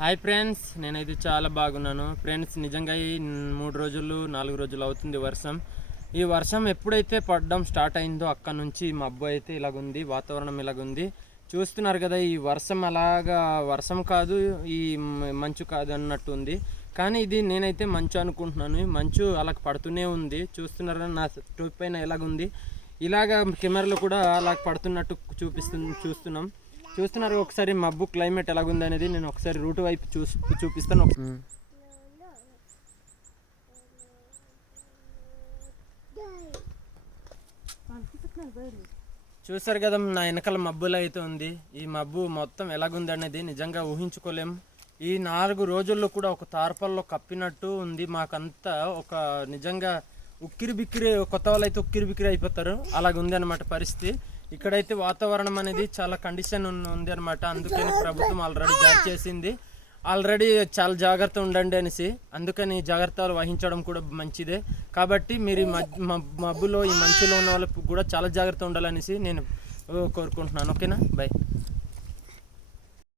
Hi friends నేనైతే చాలా బాగున్నాను. ఫ్రెండ్స్ నిజంగా ఈ మూడు రోజులు నాలుగు రోజులు అవుతుంది వర్షం. ఈ వర్షం ఎప్పుడైతే పడడం స్టార్ట్ అయిందో అక్కడ నుంచి మబ్బు అయితే ఇలాగుంది వాతావరణం ఇలాగుంది. చూస్తున్నారు కదా ఈ వర్షం అలాగా వర్షం కాదు ఈ మంచు కాదు అన్నట్టు ఉంది. కానీ ఇది నేనైతే మంచు అనుకుంటున్నాను. మంచు అలా పడుతూనే ఉంది. చూస్తున్నారు నా టోపీ పైన ఎలాగుంది ఇలాగా కెమెరాలో కూడా అలా పడుతున్నట్టు చూపిస్తు చూస్తున్నాం. చూస్తున్నారు ఒకసారి మబ్బు క్లైమేట్ ఎలాగుంది అనేది నేను ఒకసారి రూట్ వైపు చూ చూపిస్తాను. చూసారు కదా నా వెనకాల మబ్బులు అయితే ఉంది. ఈ మబ్బు మొత్తం ఎలాగుంది అనేది నిజంగా ఊహించుకోలేం. ఈ నాలుగు రోజుల్లో కూడా ఒక తార్పల్లో కప్పినట్టు ఉంది. మాకంతా ఒక నిజంగా ఉక్కిరి బిక్కిరి కొత్త వాళ్ళు అయితే ఉక్కిరి బిక్కిరి అయిపోతారు. అలాగ ఉంది అనమాట పరిస్థితి. ఇక్కడైతే వాతావరణం అనేది చాలా కండిషన్ ఉంది అనమాట అందుకని ప్రభుత్వం ఆల్రెడీ జారీ చేసింది. ఆల్రెడీ చాలా జాగ్రత్త ఉండండి అనేసి. అందుకని జాగ్రత్తలు వహించడం కూడా మంచిదే. కాబట్టి మీరు మబ్బులో ఈ మంచులో ఉన్న వాళ్ళకు కూడా చాలా జాగ్రత్త ఉండాలనేసి నేను కోరుకుంటున్నాను. ఓకేనా? బై